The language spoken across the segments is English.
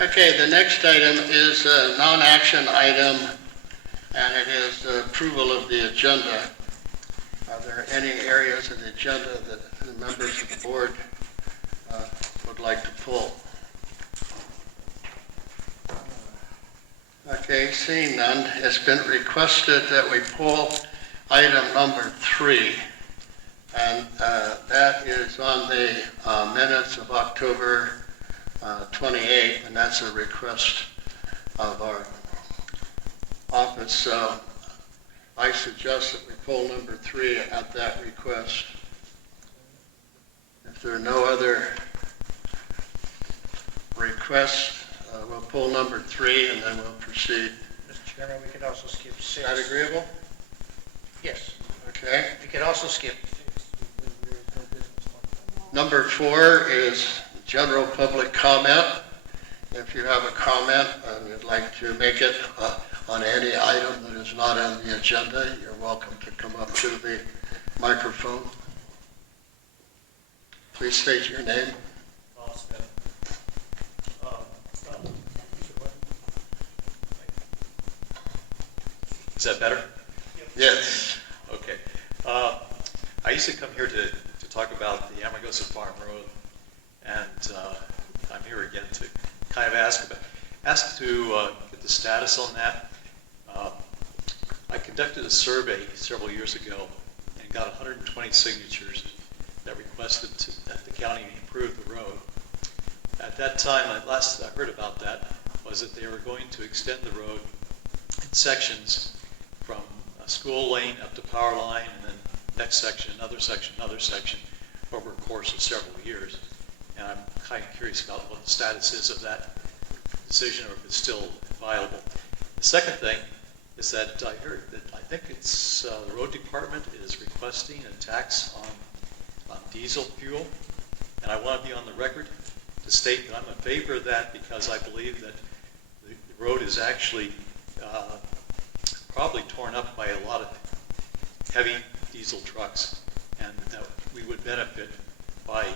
Okay, the next item is a non-action item, and it is the approval of the agenda. Are there any areas of the agenda that the members of the board would like to pull? Okay, seeing none, it's been requested that we pull item number 3, and that is on the minutes of October 28th, and that's a request of our office. So I suggest that we pull number 3 at that request. If there are no other requests, we'll pull number 3 and then we'll proceed. Mr. Chairman, we could also skip 6. Is that agreeable? Yes. Okay. We could also skip. Number 4 is general public comment. If you have a comment and you'd like to make it on any item that is not on the agenda, you're welcome to come up to the microphone. Please state your name. Bob Smith. Is that better? Yes. Okay. I used to come here to talk about the Amargosa Farm Road, and I'm here again to kind of ask to get the status on that. I conducted a survey several years ago and got 120 signatures that requested that the county improve the road. At that time, last I heard about that was that they were going to extend the road in sections from School Lane up to Power Line, and then next section, another section over a course of several years. And I'm kind of curious about what the status is of that decision, or if it's still viable. The second thing is that I heard that I think it's the road department is requesting a tax on diesel fuel, and I want to be on the record to state that I'm in favor of that, because I believe that the road is actually probably torn up by a lot of heavy diesel trucks, and that we would benefit by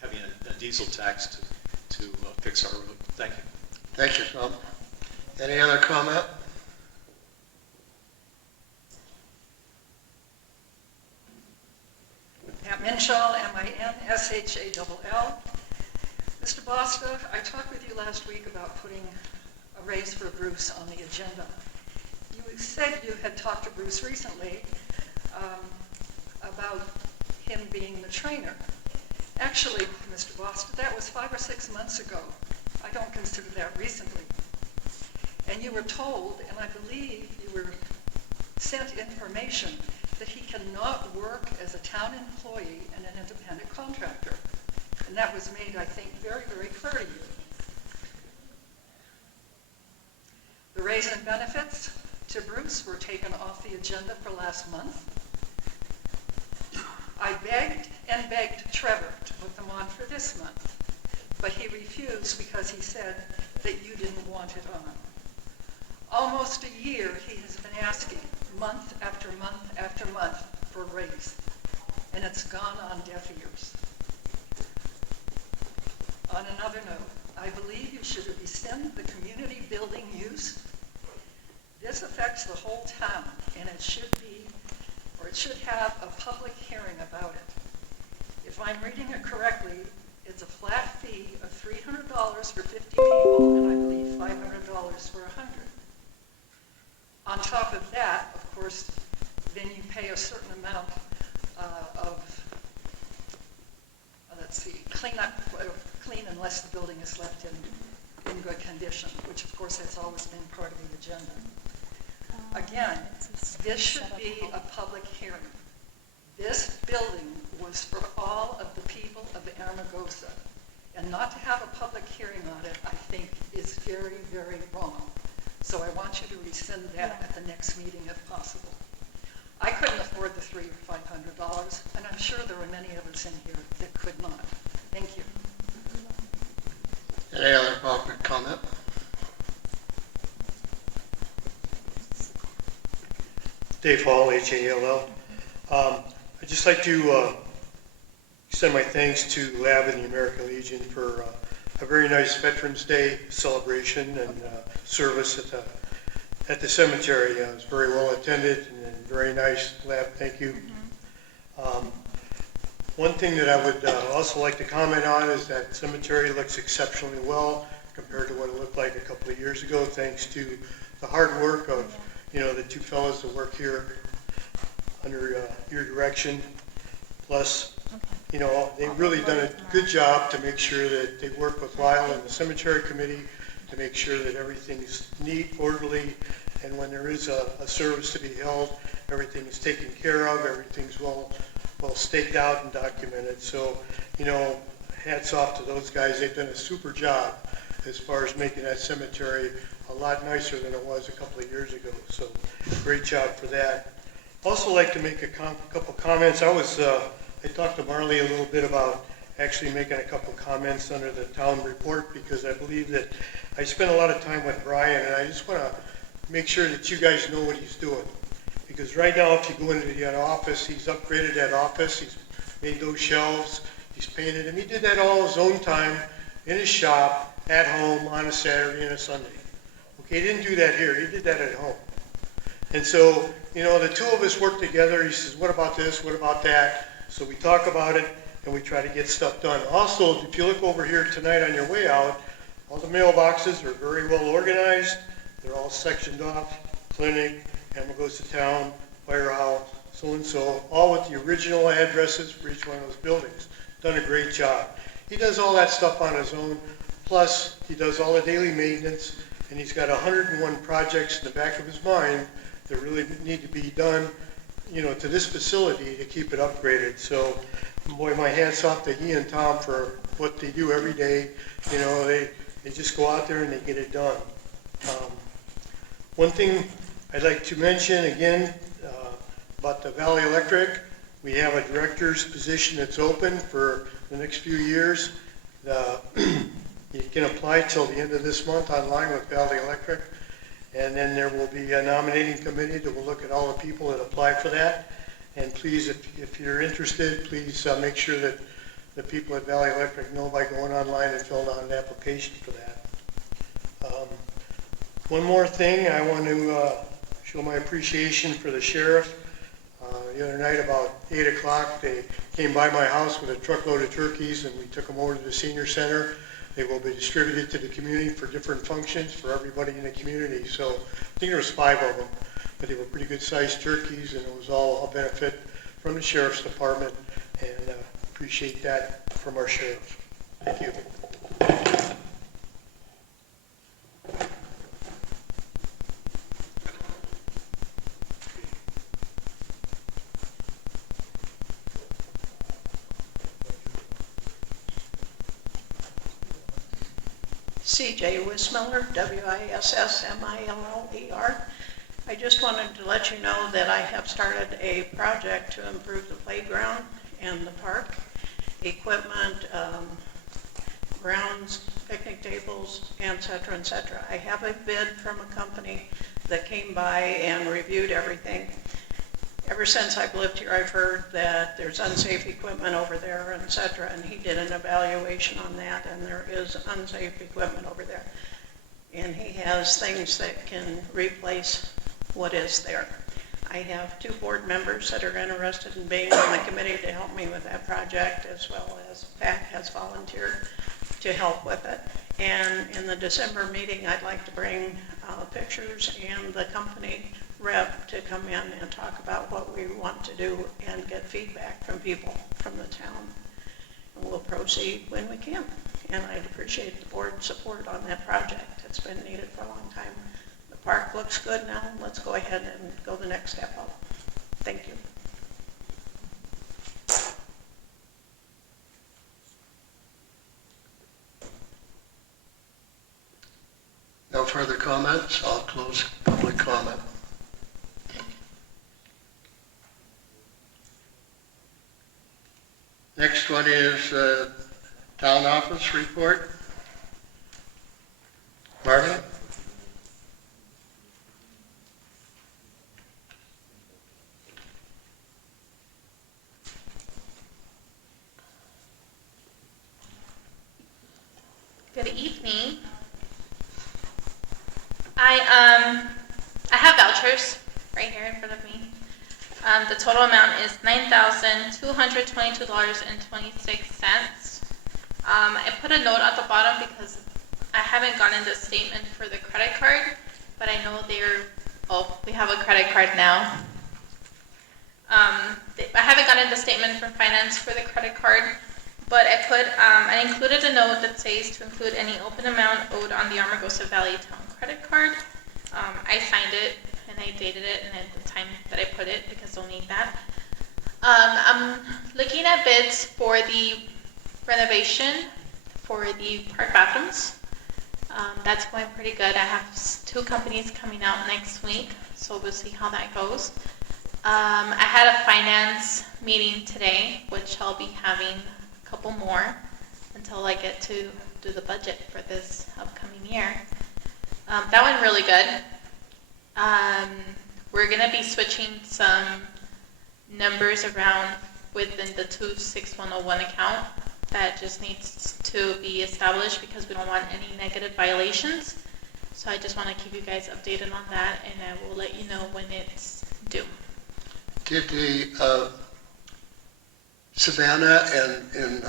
having a diesel tax to fix our road. Thank you. Thank you, Tom. Any other comment? Pat Minshall, M-I-N-S-H-A-L-L. Mr. Bosta, I talked with you last week about putting a raise for Bruce on the agenda. You said you had talked to Bruce recently about him being the trainer. Actually, Mr. Bosta, that was 5 or 6 months ago. I don't consider that recently. And you were told, and I believe you were sent information, that he cannot work as a town employee and an independent contractor. And that was made, I think, very, very clear to you. The raise in benefits to Bruce were taken off the agenda for last month. I begged and begged Trevor to put them on for this month, but he refused because he said that you didn't want it on. Almost a year he has been asking, month after month after month, for a raise, and it's gone on deaf ears. On another note, I believe you should rescind the community building use. This affects the whole town, and it should have a public hearing about it. If I'm reading it correctly, it's a flat fee of $300 for 50 people, and I believe $500 for 100. On top of that, of course, then you pay a certain amount clean unless the building is left in good condition, which of course has always been part of the agenda. Again, this should be a public hearing. This building was for all of the people of Amargosa, and not to have a public hearing on it, I think, is very, very wrong. So I want you to rescind that at the next meeting if possible. I couldn't afford the $300 or $500, and I'm sure there are many of us in here that could not. Thank you. Any other public comment? Dave Hall, H-A-L-L. I'd just like to extend my thanks to Lab and the American Legion for a very nice Veterans Day celebration and service at the cemetery. It was very well attended and very nice. Lab, thank you. One thing that I would also like to comment on is that cemetery looks exceptionally well compared to what it looked like a couple of years ago, thanks to the hard work of, the two fellows that work here under your direction. Plus, they've really done a good job to make sure that they work with Lyle and the cemetery committee to make sure that everything's neat, orderly, and when there is a service to be held, everything is taken care of, everything's well staked out and documented. So, hats off to those guys. They've done a super job as far as making that cemetery a lot nicer than it was a couple of years ago. So, great job for that. Also like to make a couple comments. I talked to Marley a little bit about actually making a couple comments under the town report because I believe that I spent a lot of time with Brian and I just want to make sure that you guys know what he's doing. Because right now, if you go into the office, he's upgraded that office, he's made those shelves, he's painted them. He did that all his own time, in his shop, at home, on a Saturday and a Sunday. Okay, he didn't do that here, he did that at home. And so, the two of us work together. He says, what about this, what about that? So we talk about it, and we try to get stuff done. Also, if you look over here tonight on your way out, all the mailboxes are very well organized. They're all sectioned off, clinic, Amargosa Town, Firehouse, so-and-so, all with the original addresses for each one of those buildings. Done a great job. He does all that stuff on his own, plus he does all the daily maintenance, and he's got 101 projects in the back of his mind that really need to be done, to this facility to keep it upgraded. So, boy, my hat's off to he and Tom for what they do every day. They just go out there and they get it done. One thing I'd like to mention again about the Valley Electric, we have a director's position that's open for the next few years. You can apply till the end of this month online with Valley Electric, and then there will be a nominating committee that will look at all the people that apply for that. And please, if you're interested, please make sure that the people at Valley Electric know by going online and filling out an application for that. One more thing, I want to show my appreciation for the sheriff. The other night about 8 o'clock, they came by my house with a truckload of turkeys and we took them over to the senior center. They will be distributed to the community for different functions for everybody in the community. So I think there was 5 of them, but they were pretty good sized turkeys and it was all a benefit from the sheriff's department, and appreciate that from our sheriff. Thank you. C.J. Wissmiller, W-I-S-S-M-I-L-L-E-R. I just wanted to let you know that I have started a project to improve the playground and the park, equipment, grounds, picnic tables, et cetera, et cetera. I have a bid from a company that came by and reviewed everything. Ever since I've lived here, I've heard that there's unsafe equipment over there, et cetera, and he did an evaluation on that, and there is unsafe equipment over there. And he has things that can replace what is there. I have 2 board members that are interested in being on the committee to help me with that project, as well as Pat has volunteered to help with it. And in the December meeting, I'd like to bring pictures and the company rep to come in and talk about what we want to do and get feedback from people from the town. And we'll proceed when we can. And I'd appreciate the board's support on that project. It's been needed for a long time. The park looks good now. Let's go ahead and go the next step up. Thank you. No further comments. I'll close public comment. Next one is town office report. Marvin? Good evening. I have vouchers right here in front of me. The total amount is $9,222.26. I put a note at the bottom because I haven't gotten the statement for the credit card, but I know we have a credit card now. I haven't gotten the statement from finance for the credit card, but I included a note that says to include any open amount owed on the Amargosa Valley Town credit card. I signed it and I dated it and at the time that I put it because they'll need that. I'm looking at bids for the renovation for the park bathrooms. That's going pretty good. I have 2 companies coming out next week, so we'll see how that goes. I had a finance meeting today, which I'll be having a couple more until I get to do the budget for this upcoming year. That went really good. We're going to be switching some numbers around within the 26101 account. That just needs to be established because we don't want any negative violations. So I just want to keep you guys updated on that, and I will let you know when it's due. Did the Savannah and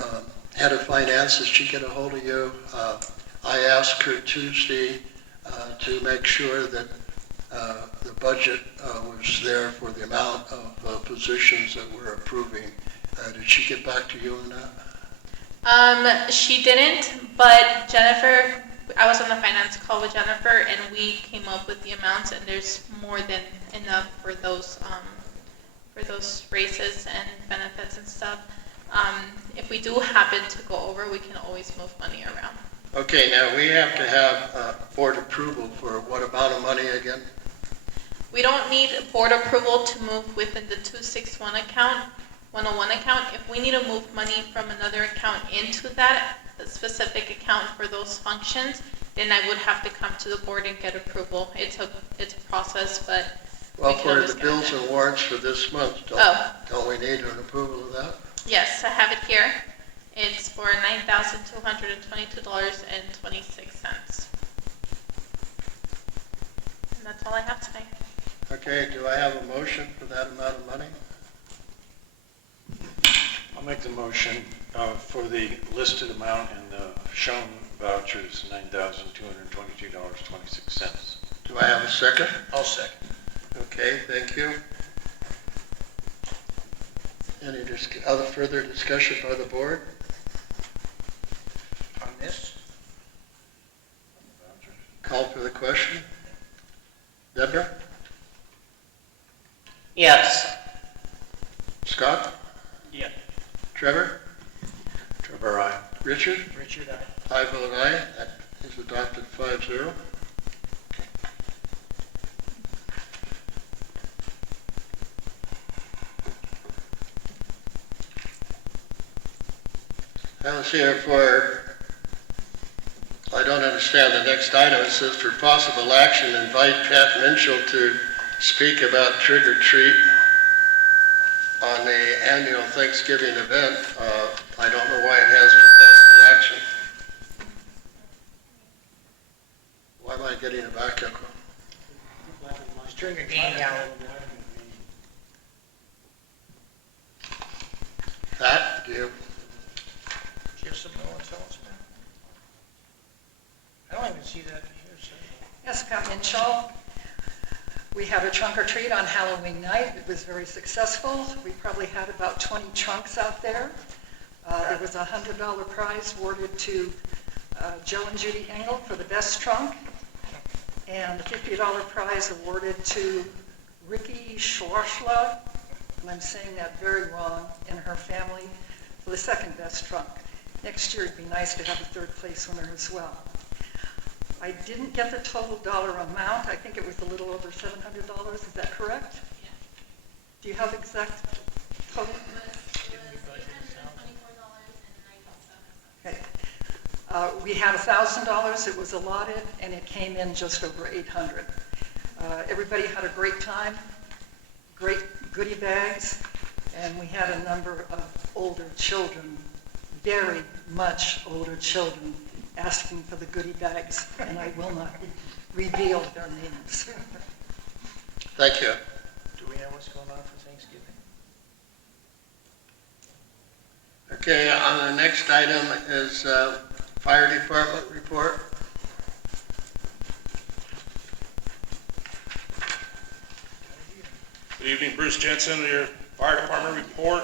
head of finance, did she get a hold of you? I asked her Tuesday to make sure that the budget was there for the amount of positions that we're approving. Did she get back to you on that? She didn't, but Jennifer, I was on the finance call with Jennifer, and we came up with the amounts, and there's more than enough for those raises and benefits and stuff. If we do happen to go over, we can always move money around. Okay, now we have to have board approval for what amount of money again? We don't need board approval to move within the 261 account, 101 account. If we need to move money from another account into that specific account for those functions, then I would have to come to the board and get approval. It's a process, but Well, we can for always the get it bills done. and warrants for this month, Oh. don't we need an approval of that? Yes, I have it here. It's for $9,222.26. And that's all I have today. Okay, do I have a motion for that amount of money? I'll make the motion for the listed amount and the shown vouchers, $9,222.26. Do I have a second? I'll second. Okay, thank you. Any other further discussion by the board? On this? Call for the question. Deborah? Yes. Scott? Yeah. Trevor? Trevor, aye. Richard? Richard, aye. I vote aye. That is adopted 5-0. Now let's see here I don't understand the next item. It says for possible action, invite Pat Minchell to speak about trick or treat on the annual Thanksgiving event. I don't know why it has for possible action. Why am I getting a back echo? Just turn your gain down a little bit. Pat, do you? Do you have something you want to tell us about? I don't even see that here, so. Yes, Pat Minchell. We had a trunk or treat on Halloween night. It was very successful. We probably had about 20 trunks out there. There was a $100 prize awarded to Joe and Judy Engel for the best trunk, and a $50 prize awarded to Ricky Schwarschla, and I'm saying that very wrong, and her family for the second best trunk. Next year it'd be nice to have a third place winner as well. I didn't get the total dollar amount. I think it was a little over $700. Is that correct? Yeah. Do you have the exact total? Okay. We had $1,000. It was allotted, and it came in just over $800. Everybody had a great time, great goodie bags, and we had a number of older children, very much older children, asking for the goodie bags, and I will not reveal their names. Thank you. Do we know what's going on for Thanksgiving? Okay, on the next item is fire department report. Good evening, Bruce Jensen, your fire department report.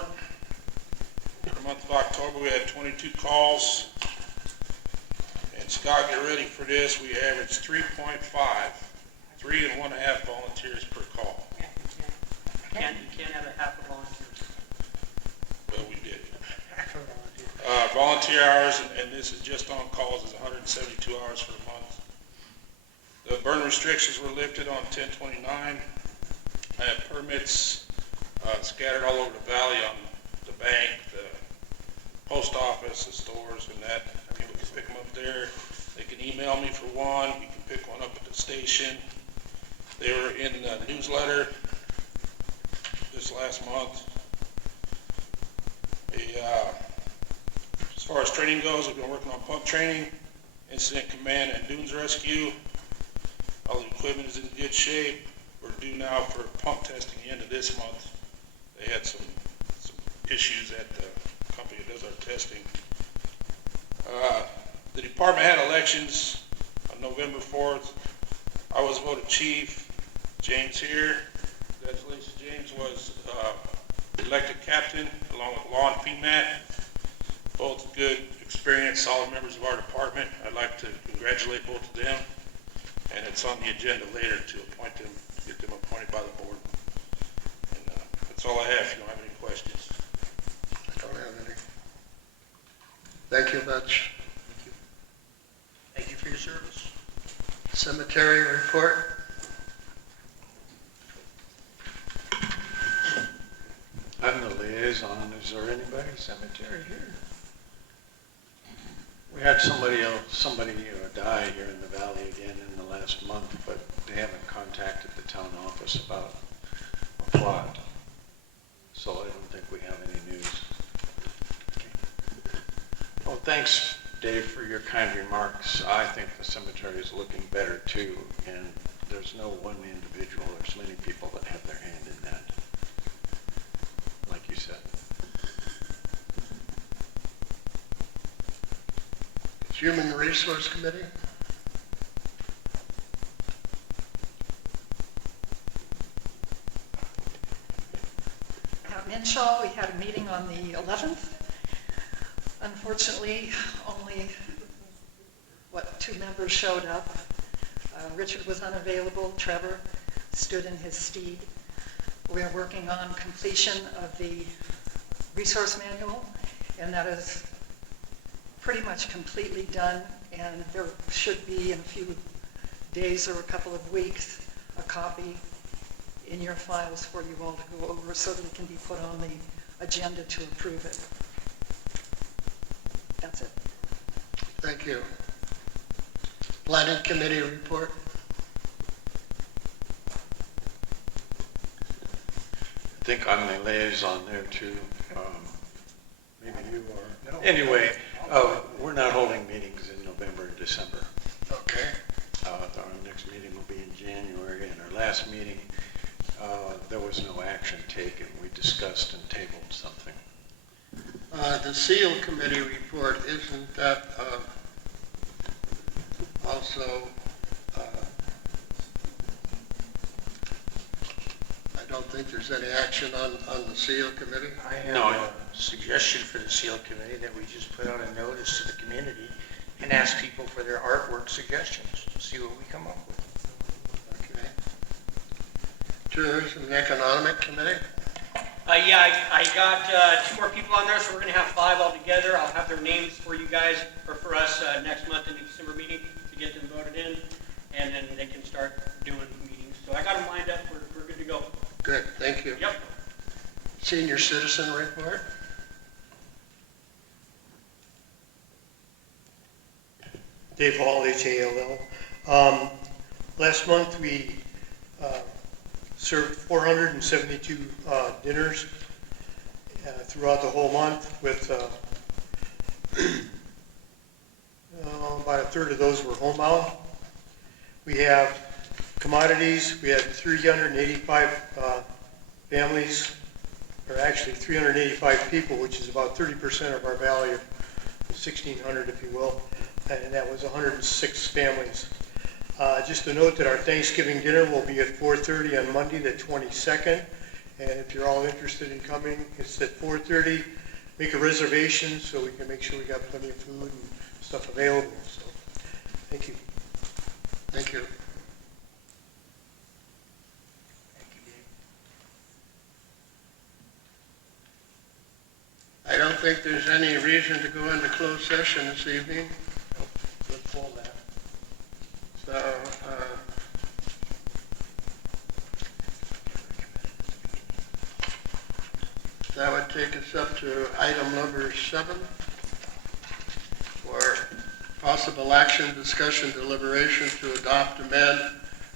For the month of October, we had 22 calls. And Scott, get ready for this, we averaged 3.5, 3.5 volunteers per call. You can't have a half a volunteer. Well, we did. Half a volunteer. Volunteer hours, and this is just on calls, is 172 hours for the month. The burn restrictions were lifted on 10/29. I have permits scattered all over the valley on the bank, the post office, the stores, and that. People can pick them up there. They can email me for one. You can pick one up at the station. They were in the newsletter this last month. As far as training goes, I've been working on pump training, incident command, and dunes rescue. All the equipment is in good shape. We're due now for pump testing the end of this month. They had some issues at the company that does our testing. The department had elections on November 4th. I was voted chief. James here, congratulations, James, was elected captain along with Law and PMAT. Both good, experienced, solid members of our department. I'd like to congratulate both of them. And it's on the agenda later to appoint them, get them appointed by the board. And that's all I have. If you don't have any questions. I don't have any. Thank you much. Thank you for your service. Cemetery report. I'm the liaison. Is there anybody cemetery here? We had somebody die here in the valley again in the last month, but they haven't contacted the town office about a plot. So I don't think we have any news. Oh, thanks, Dave, for your kind remarks. I think the cemetery is looking better too, and there's no one individual. There's many people that have their hand in that, like you said. Human Resource Committee. At Minshaw, we had a meeting on the 11th. Unfortunately, only, 2 members showed up. Richard was unavailable. Trevor stood in his stead. We are working on completion of the resource manual, and that is pretty much completely done, and there should be in a few days or a couple of weeks a copy in your files for you all to go over so that it can be put on the agenda to approve it. That's it. Thank you. Planning Committee report. I think I'm the liaison there too. Maybe you are. No. Anyway, we're not holding meetings in November and December. Okay. Our next meeting will be in January, and our last meeting, there was no action taken. We discussed and tabled something. The SEAL Committee report, isn't that also, I don't think there's any action on the SEAL Committee? I have No. a suggestion for the SEAL Committee that we just put out a notice to the community and ask people for their artwork suggestions, see what we come up with. Okay. Tourism and Economic Committee? Yeah, I got 2 more people on there, so we're going to have 5 altogether. I'll have their names for you guys, or for us, next month in the December meeting to get them voted in, and then they can start doing meetings. So I got them lined up. We're good to go. Good, thank you. Yep. Senior Citizen report? Dave Hall, HALL. Last month, we served 472 dinners throughout the whole month with about a third of those were homebound. We have commodities, we had 385 families, or actually 385 people, which is about 30% of our value, 1,600 if you will, and that was 106 families. Just to note that our Thanksgiving dinner will be at 4:30 on Monday the 22nd, and if you're all interested in coming, it's at 4:30. Make a reservation so we can make sure we got plenty of food and stuff available. So, thank you. Thank you. Thank you, Dave. I don't think there's any reason to go into closed session this evening. We'll pull that. So, that would take us up to item number 7 for possible action, discussion, deliberation to adopt, amend,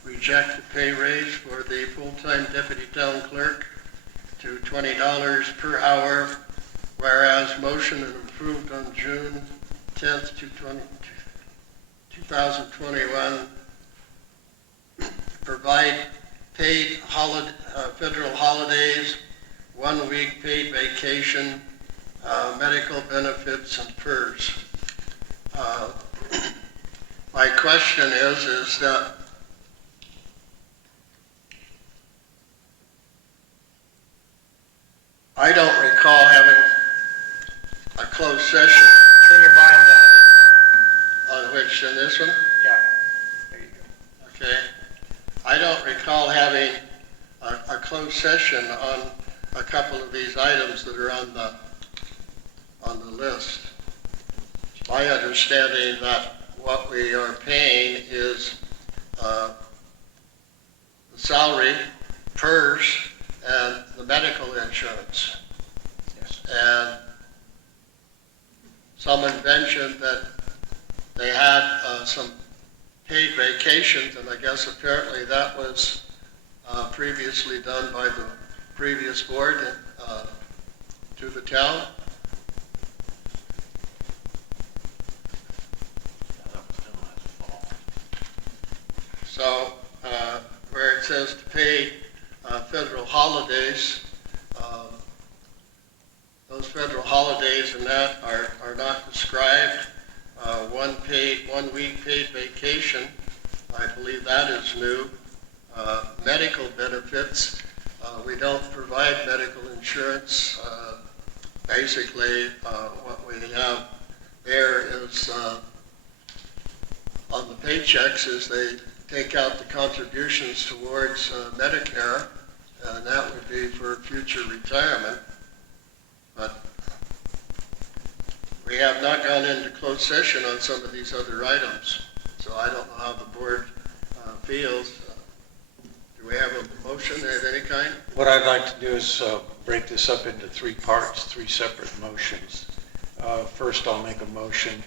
reject the pay raise for the full-time deputy town clerk to $20 per hour, whereas motion and approved on June 10th, 2021, provide paid federal holidays, 1 week paid vacation, medical benefits, and PERS. My question is that I don't recall having a closed session Turn your volume down. on which, in this one? Yeah, there you go. Okay. I don't recall having a closed session on a couple of these items that are on the list. It's my understanding that what we are paying is the salary, PERS, and the medical insurance. Yes. And someone mentioned that they had some paid vacations, and I guess apparently that was previously done by the previous board to the town. So where it says to pay federal holidays, those federal holidays and that are not described. 1 week paid vacation, I believe that is new. Medical benefits, we don't provide medical insurance. Basically, what we have there is on the paychecks is they take out the contributions towards Medicare, and that would be for future retirement. But we have not gone into closed session on some of these other items, so I don't know how the board feels. Do we have a motion of any kind? What I'd like to do is break this up into 3 parts, 3 separate motions. First, I'll make a motion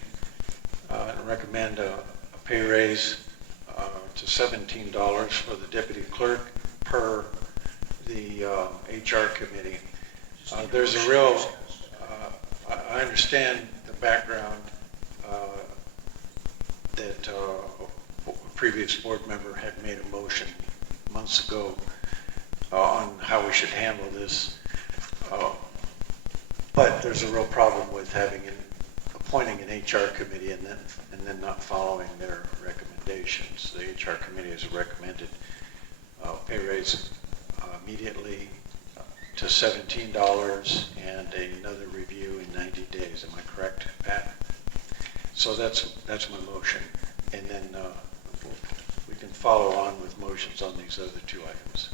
and recommend a pay raise to $17 for the deputy clerk per the HR committee. There's a real, I understand the background that a previous board member had made a motion months ago on how we should handle this. But there's a real problem with appointing an HR committee and then not following their recommendations. The HR committee has recommended pay raise immediately to $17 and another review in 90 days. Am I correct, Pat? So that's my motion. And then we can follow on with motions on these other 2 items.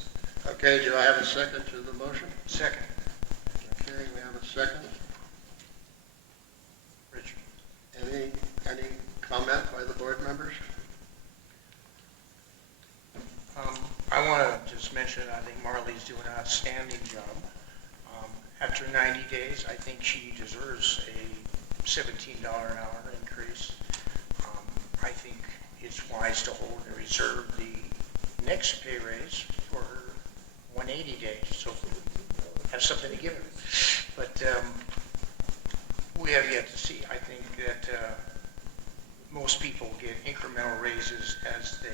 Okay, do I have a second to the motion? Second. Okay, we have a second. Richard. Any comment by the board members? I want to just mention, I think Marley's doing an outstanding job. After 90 days, I think she deserves a $17 an hour increase. I think it's wise to hold and reserve the next pay raise for 180 days, so have something to give her. But we have yet to see. I think that most people get incremental raises as they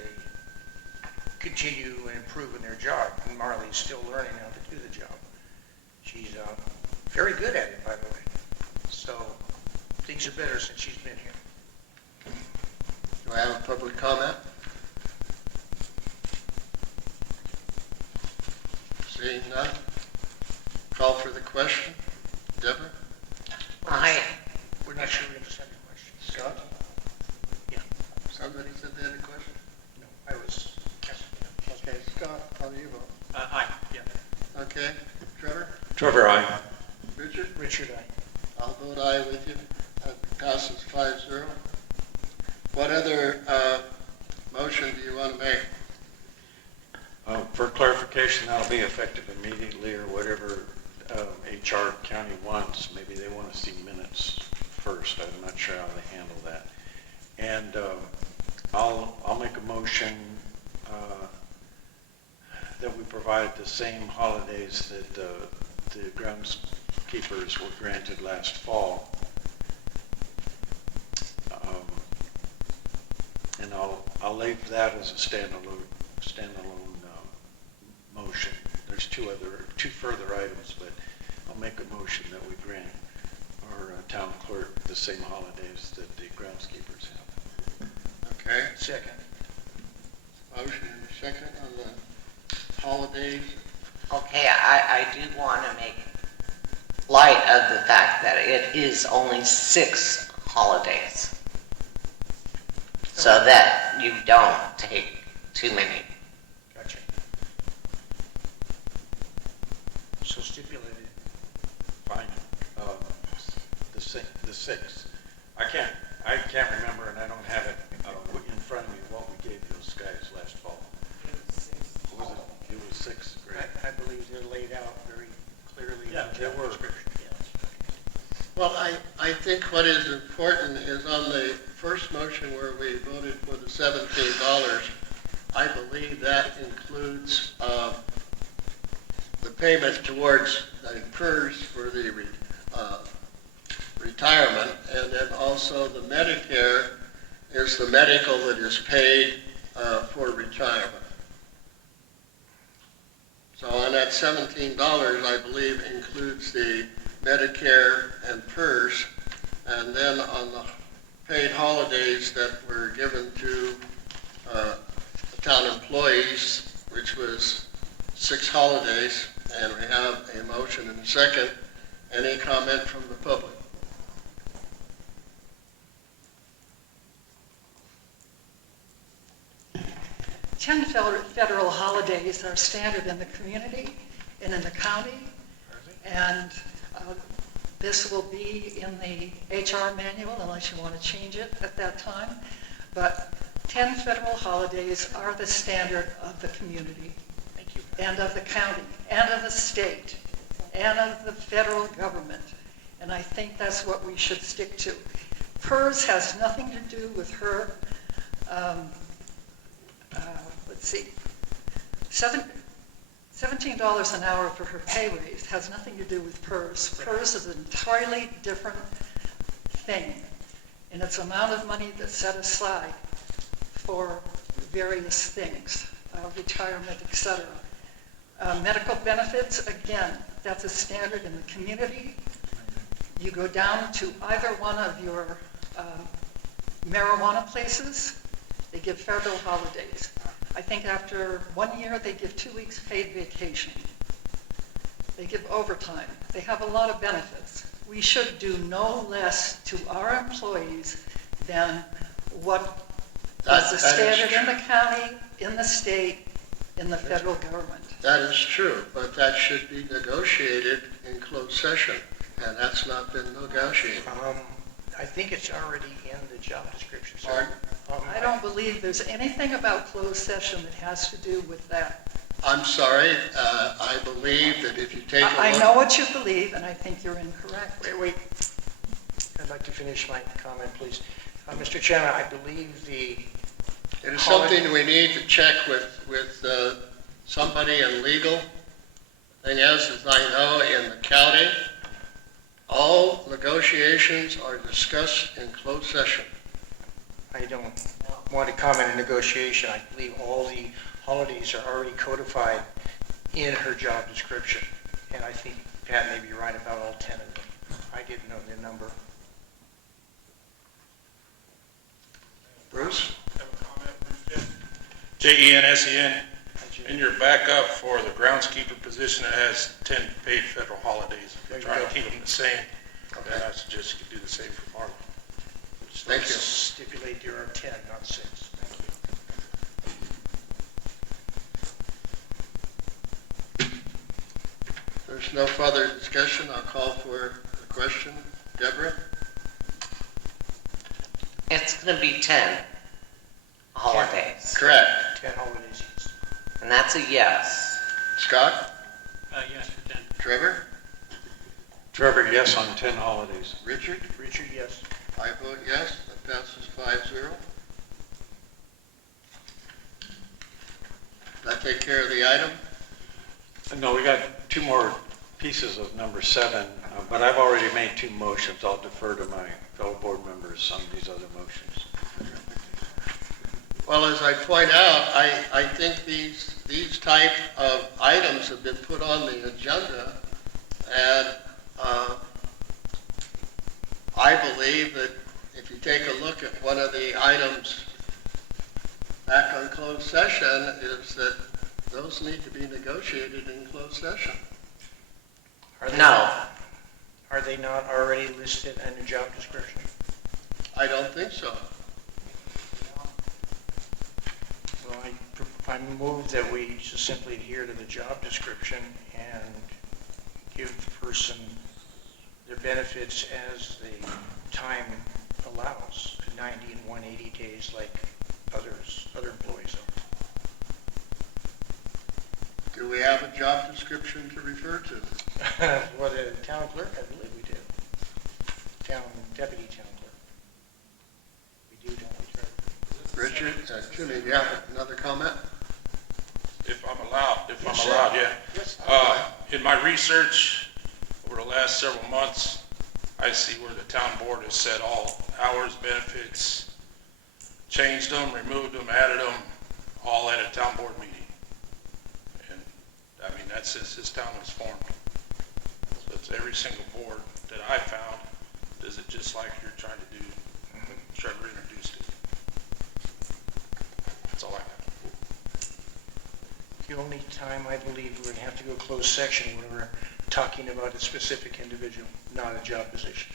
continue and improve in their job. And Marley's still learning how to do the job. She's very good at it, by the way. So things are better since she's been here. Do I have a public comment? Seeing none, call for the question. Deborah? We're not sure we understand the question. Scott? Yeah. Somebody said they had a question? No, I was asking. Okay, Scott, how do you vote? Aye, yeah. Okay, Trevor? Trevor, aye. Richard? Richard, I'll vote aye with you. That passes 5-0. What other motion do you want to make? For clarification, that'll be effective immediately or whatever HR county wants. Maybe they want to see minutes first. I'm not sure how they handle that. And I'll make a motion that we provide the same holidays that the groundskeepers were granted last fall. And I'll leave that as a standalone motion. There's two further items, but I'll make a motion that we grant our town clerk the same holidays that the groundskeepers have. Okay, second. motion and a second on the holidays. Okay, I do want to make light of the fact that it is only 6 holidays, so that you don't take too many. Gotcha. So stipulated. Fine. The 6th. I can't remember, and I don't have it in front of me what we gave those guys last fall. It was 6. Great. I believe they're laid out very clearly in Yeah, the they job were. description. Well, I think what is important is on the first motion where we voted for the $17, I believe that includes the payment towards the PERS for the retirement, and then also the Medicare is the medical that is paid for retirement. So on that $17, I believe includes the Medicare and PERS, and then on the paid holidays that were given to the town employees, which was 6 holidays, and we have a motion and a second. Any comment from the public? Ten federal holidays are standard in the community and in the county, and this will be in the HR manual unless you want to change it at that time. But 10 federal holidays are the standard of the community and of the county and of the state and of the federal government. And I think that's what we should stick to. PERS has nothing to do with her, let's see, $17 an hour for her pay raise has nothing to do with PERS. PERS is an entirely different thing, and it's amount of money that's set aside for various things, retirement, etc. Medical benefits, again, that's a standard in the community. You go down to either one of your marijuana places, they give federal holidays. I think after 1 year, they give 2 weeks paid vacation. They give overtime. They have a lot of benefits. We should do no less to our employees than what is the standard in the county, in the state, in the federal government. That is true, but that should be negotiated in closed session, and that's not been negotiated. I think it's already in the job description, sir. Pardon? I don't believe there's anything about closed session that has to do with that. I'm sorry, I believe that if you take a look... I know what you believe, and I think you're incorrect. Wait. I'd like to finish my comment, please. Mr. Chairman, I believe It is something we need to check with somebody in legal. Thing is, as I know, in the county, all negotiations are discussed in closed session. I don't want to comment on negotiation. I believe all the holidays are already codified in her job description. And I think Pat may be right about all 10 of them. I didn't know the number. Bruce? Have a comment, Bruce Jensen. JENSEN, in your backup for the groundskeeper position, it has 10 paid federal holidays. If you're trying to keep them the same, then I suggest you could do the same for Marley. Thank you. Stipulate there are 10, not 6. Thank you. There's no further discussion. I'll call for a question. Deborah? It's going to be 10 holidays. Correct. 10 holidays, yes. And that's a yes. Scott? Yes for 10. Trevor? Trevor, yes on 10 holidays. Richard? Richard, yes. I vote yes. That passes 5-0. That take care of the item? No, we got 2 more pieces of number 7, but I've already made 2 motions. I'll defer to my fellow board members on these other motions. Well, as I point out, I think these type of items have been put on the agenda, and I believe that if you take a look at one of the items back on closed session, is that those need to be negotiated in closed session. No. Are they not already listed in the job description? I don't think so. Well, I move that we just simply adhere to the job description and give the person their benefits as the time allows, 90 and 180 days like other employees are. Do we have a job description to refer to? Well, the town clerk, I believe we do. Deputy town clerk. We do, don't we, Trevor? Richard, Jimmy, do you have another comment? If I'm allowed, Yes, sir. yeah. Yes. In my research over the last several months, I see where the town board has set all hours, benefits, changed them, removed them, added them, all at a town board meeting. And, I mean, that's since this town was formed. So it's every single board that I found does it just like you're trying to do, when Trevor introduced it. That's all I got. The only time I believe we're going to have to go closed section when we're talking about a specific individual, not a job position.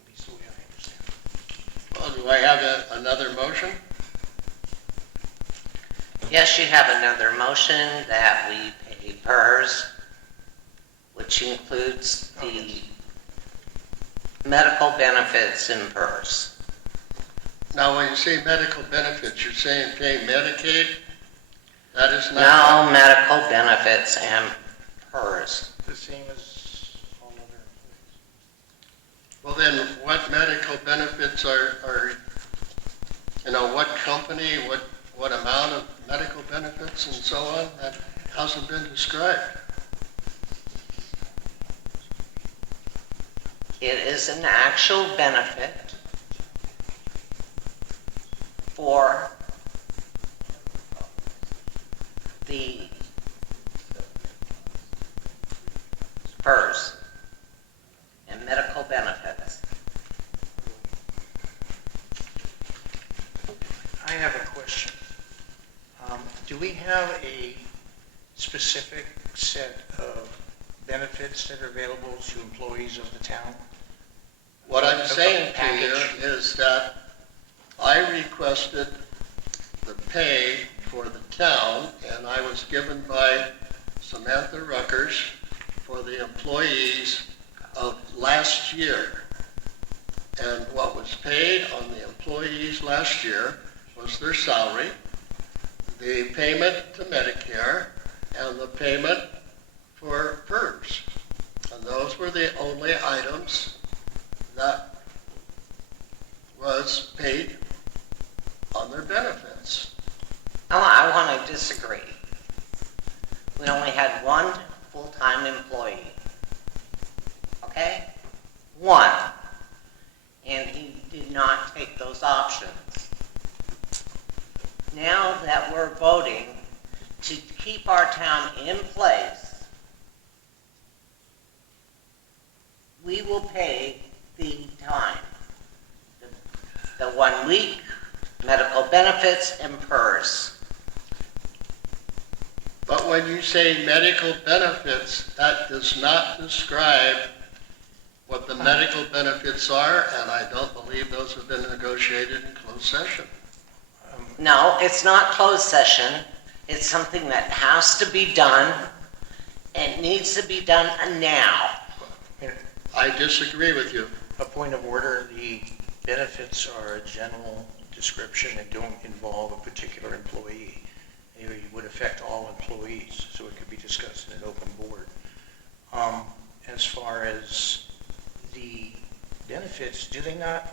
At least the way I understand it. Well, do I have another motion? Yes, you have another motion that we pay PERS, which includes the medical benefits in PERS. Now, when you say medical benefits, you're saying pay Medicaid? That is not... No medical benefits and PERS. The same as all other employees. Well, then, what medical benefits are, what company, what amount of medical benefits and so on? That hasn't been described. It is an actual benefit for the PERS and medical benefits. I have a question. Do we have a specific set of benefits that are available to employees of the town? What I'm A saying to package. you is that I requested the pay for the town, and I was given by Samantha Ruckers for the employees of last year. And what was paid on the employees last year was their salary, the payment to Medicare, and the payment for PERS. And those were the only items that was paid on their benefits. Oh, I want to disagree. We only had one full-time employee. Okay? One. And he did not take those options. Now that we're voting to keep our town in place, we will pay the time. The 1 week, medical benefits, and PERS. But when you say medical benefits, that does not describe what the medical benefits are, and I don't believe those have been negotiated in closed session. No, it's not closed session. It's something that has to be done. It needs to be done now. I disagree with you. A point of order, the benefits are a general description and don't involve a particular employee. They would affect all employees, so it could be discussed in an open board. As far as the benefits, do they not